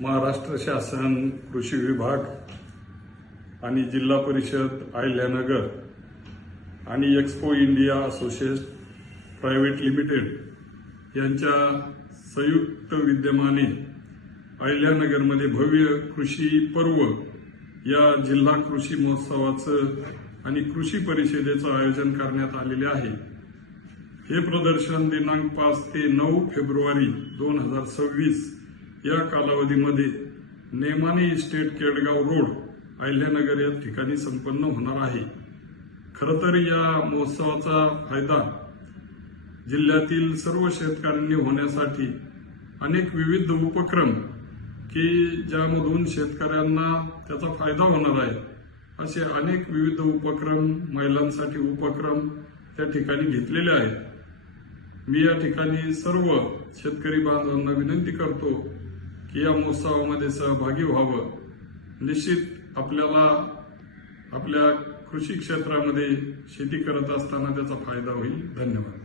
महाराष्ट्र शासन कृषी विभाग आणि जिल्हा परिषद अहिल्यानगर आणि expo India association private limited यांच्या संयुक्त विद्यमाने अहिल्यानगरमध्ये भव्य कृषी पर्व या जिल्हा कृषी महोत्सवाचं आणि कृषी परिषदेचं आयोजन करण्यात आलेले आहे। हे प्रदर्शन दिनांक 5 ते 9 फेब्रुवारी 2026 या कालावधीमध्ये नेमाने इस्टेट केडगाव रोड अहिल्यानगर या ठिकाणी संपन्न होणार आहे। खरं तर या महोत्सवाचा फायदा जिल्ह्यातील सर्व शेतकऱ्यांनी होण्यासाठी अनेक विविध उपक्रम की ज्यामधून शेतकऱ्यांना त्याचा फायदा होणार आहे असे अनेक विविध उपक्रम महिलांसाठी उपक्रम त्या ठिकाणी घेतलेले आहेत। मी या ठिकाणी सर्व शेतकरी बांधवांना विनंती करतो की या महोत्सवामध्ये सहभागी व्हावं। निश्चित आपल्याला आपल्या कृषी क्षेत्रामध्ये शेती करत असताना त्याचा फायदा होईल। धन्यवाद।